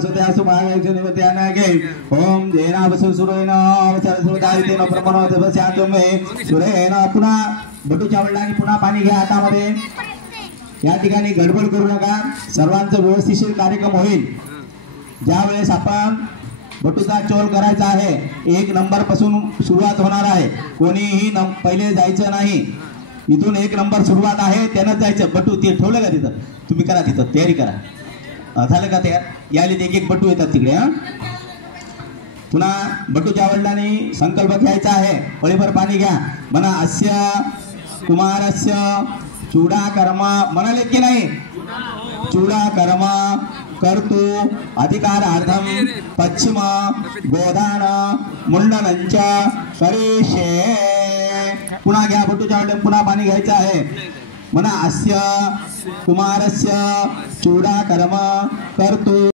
सुत्यासु महागैक्षनिवत्यानागे ओम जैनावसु सुरेन सरस्वतायतेन ब्रह्मणो देवस्यातु मे सुरेन पुन्हा बटूच्या वडिलांनी पुन्हा पाणी घ्या हातामध्ये। या ठिकाणी गडबड करू नका, सर्वांचा व्यवस्थित कार्यक्रम होईल। ज्या वेळेस आपण बटूचा चोल करायचा आहे 1 नंबर पासून सुरुवात होणार आहे, कोणीही पहिले जायचं नाही। इथून 1 नंबर सुरुवात आहे त्यानंच जायचं। बटू ते ठेवलं का तिथं, तुम्ही करा तिथं तयारी करा। झालं का तयार? याले एक बटू येतात तिकडे। पुन्हा बटूच्या वडिलांनी संकल्प घ्यायचा आहे, पळीभर पाणी घ्या। म्हणा अस्य कुमारस्य चूडा कर्म, म्हणाले की नाही? चूडा कर्म कर्तु अधिकारार्थम पश्चिम गोदान मुंडनंच करिष्ये। पुन्हा घ्या बटूच्या वडिलांनी पुन्हा पाणी घ्यायचं आहे। म्हणा अस्य कुमारस्य चूडा कर्म कर्तु